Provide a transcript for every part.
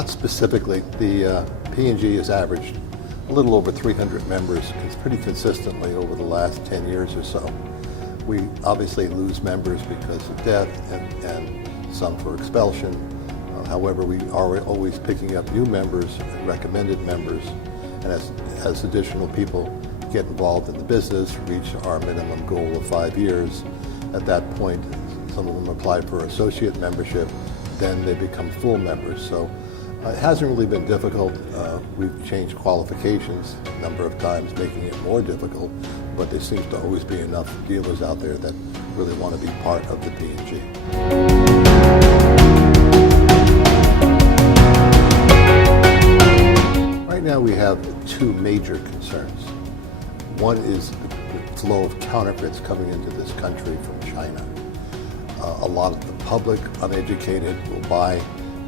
Not specifically. The P&G has averaged a little over 300 members. It's pretty consistently over the last 10 years or so. We obviously lose members because of death and some for expulsion. However, we are always picking up new members and recommended members. And as additional people get involved in the business, reach our minimum goal of 5 years, at that point, some of them apply for associate membership, then they become full members. So it hasn't really been difficult. We've changed qualifications a number of times, making it more difficult, but there seems to always be enough dealers out there that really want to be part of the P&G. Right now we have two major concerns. One is the flow of counterfeits coming into this country from China. A lot of the public, uneducated, will buy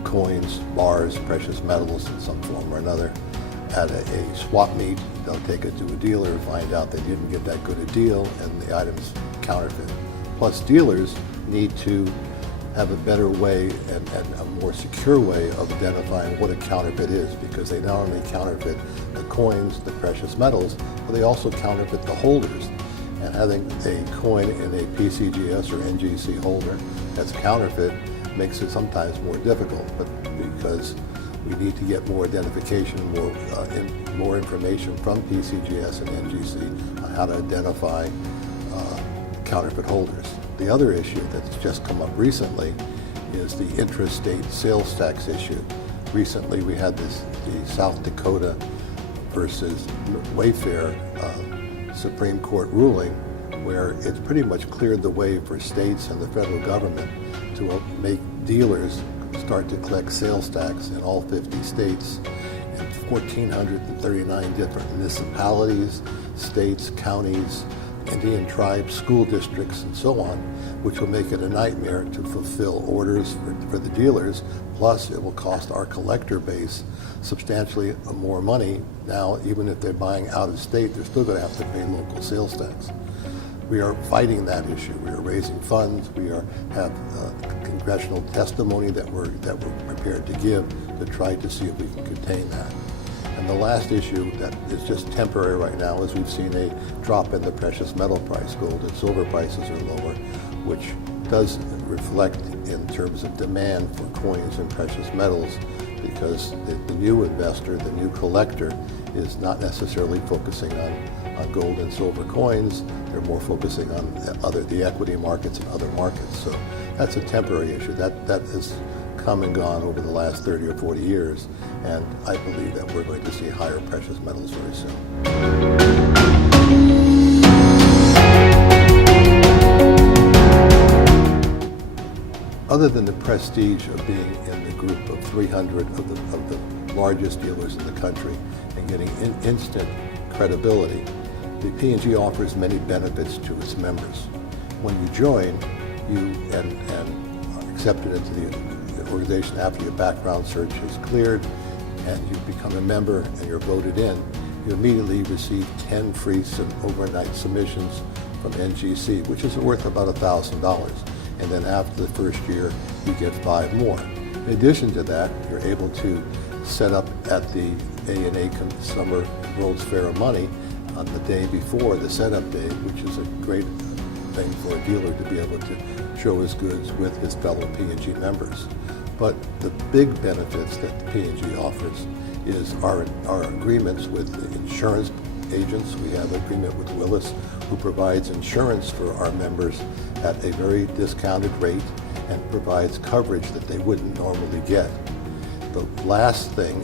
coins, bars, precious metals in some form or another at a swap meet. They'll take it to a dealer, find out they didn't get that good a deal, and the item's counterfeit. Plus, dealers need to have a better way and a more secure way of identifying what a counterfeit is, because they not only counterfeit the coins, the precious metals, but they also counterfeit the holders. And having a coin in a PCGS or NGC holder that's counterfeit makes it sometimes more difficult, but because we need to get more identification, more information from PCGS and NGC on how to identify counterfeit holders. The other issue that's just come up recently is the intrastate sales tax issue. Recently we had the South Dakota versus Wayfair Supreme Court ruling where it's pretty much cleared the way for states and the federal government to make dealers start to collect sales tax in all 50 states and 1,439 different municipalities, states, counties, Indian tribes, school districts, and so on, which will make it a nightmare to fulfill orders for the dealers. Plus, it will cost our collector base substantially more money. Now, even if they're buying out of state, they're still going to have to pay local sales tax. We are fighting that issue. We are raising funds. We have congressional testimony that we're prepared to give to try to see if we can contain that. And the last issue that is just temporary right now is we've seen a drop in the precious metal price. Gold and silver prices are lower, which does reflect in terms of demand for coins and precious metals, because the new investor, the new collector, is not necessarily focusing on gold and silver coins. They're more focusing on the equity markets and other markets. So that's a temporary issue. That has come and gone over the last 30 or 40 years, and I believe that we're going to see higher precious metals very soon. Other than the prestige of being in the group of 300 of the largest dealers in the country and getting instant credibility, the P&G offers many benefits to its members. When you join, and are accepted into the organization after your background search is cleared and you become a member and you're voted in, you immediately receive 10 free overnight submissions from NGC, which is worth about $1,000. And then after the first year, you get 5 more. In addition to that, you're able to set up at the A&A Summer World's Fair of Money on the day before the setup day, which is a great thing for a dealer to be able to show his goods with his fellow P&G members. But the big benefits that the P&G offers is our agreements with the insurance agents. We have an agreement with Willis, who provides insurance for our members at a very discounted rate and provides coverage that they wouldn't normally get. The last thing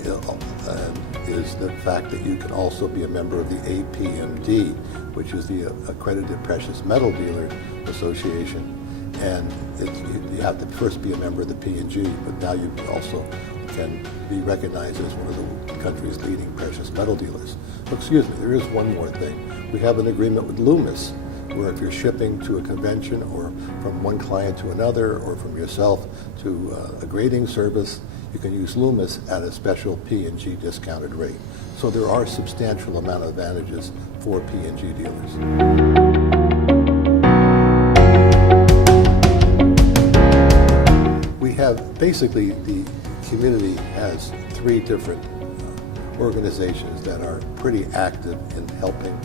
is the fact that you can also be a member of the APMD, which is the Accredited Precious Metal Dealer Association. And you have to first be a member of the P&G, but now you also can be recognized as one of the country's leading precious metal dealers. Excuse me, there is one more thing. We have an agreement with Loomis, where if you're shipping to a convention or from one client to another or from yourself to a grading service, you can use Loomis at a special P&G discounted rate. So there are substantial amount of advantages for P&G dealers. We have basically the community has three different organizations that are pretty active in helping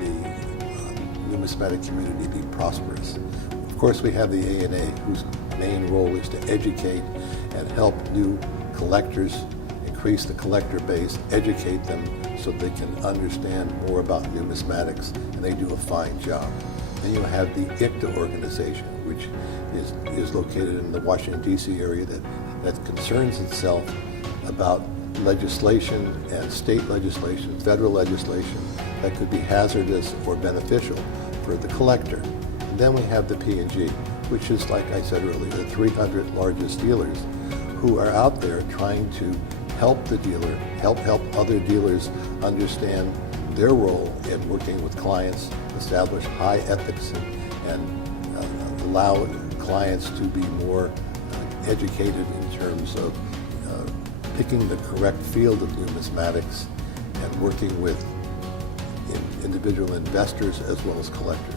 the numismatic community be prosperous. Of course, we have the ANA, whose main role is to educate and help new collectors increase the collector base, educate them so they can understand more about numismatics, and they do a fine job. Then you have the ICTA organization, which is located in the Washington, D.C. area that concerns itself about legislation and state legislation, federal legislation that could be hazardous or beneficial for the collector. And then we have the PNG, which is, like I said earlier, the 300 largest dealers who are out there trying to help the dealer, help other dealers understand their role in working with clients, establish high ethics, and allow clients to be more educated in terms of picking the correct field of numismatics and working with individual investors as well as collectors.